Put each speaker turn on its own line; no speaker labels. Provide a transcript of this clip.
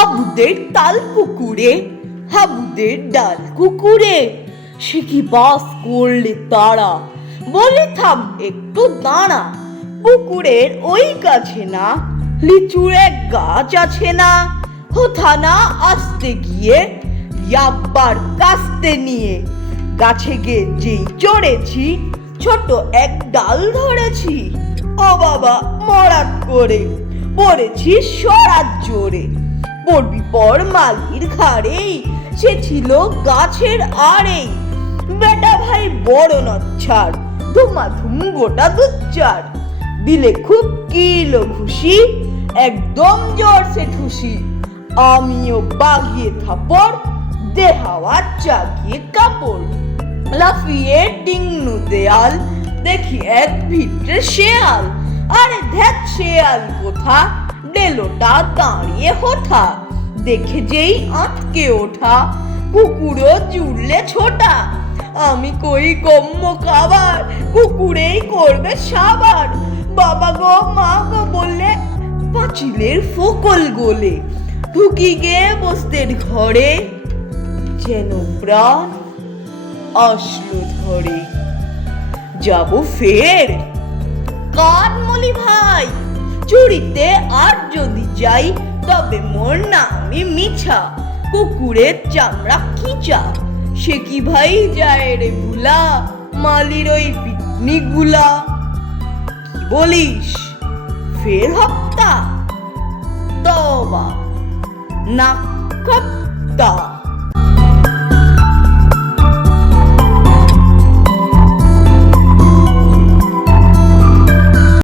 হাবুদের তাল পুকুরে, হাবুদের ডাল কুকুরে। সে কি বাস করলে তারা? বলে থাম একটু দাঁড়া। পুকুরের ওই কাছে না, লিচুর এক গাছ আছে না। হোথা না আসতে গিয়ে ইয়াব্বার কাস্তে নিয়ে, গাছে গিয়ে যেই চড়েছি, ছোট এক ডাল ধরেছি। ও বাবা মরাত করে পড়েছি সরাত জোরে। পড়বি পর মালির ঘাড়েই সে ছিল গাছের আড়েই বেটা ভাই বড় নচ্ছার, ধুমাধুম গোটা দুচ্চার দিলে খুব কিলো ঘুষি, একদম জোর সে ঠুসি। আমিও বাগিয়ে থাপড় দেহাওয়া চাগিয়ে কাপড়। লাফিয়ে ডিংনু দেয়াল, দেখি এক ভিতরে শেয়াল। আরে ধ্যাত শেয়াল কোথা? ডেলোটা দাঁড়িয়ে হোথা দেখে যেই আটকে ওঠা, কুকুরও জুড়লে ছোটা। আমি কই গম্য খাবার, কুকুরেই করবে সাবার। বাবা গো, মা গো বললে, পাঁচিলের ফোকল গোলে, ঢুকি গে বস্তের ঘরে। যেন প্রাণ আসলো ধরে। যাব ফের কানমলি ভাই। চুরিতে আর যদি যাই, তবে মোর নামই মিছা কুকুরের চামড়া কিচা সে কি ভাই যায় রে ভুলা মালির ওই পিকনিকগুলা বলিস? ফের হপ্তা? তবা? না কপ্তা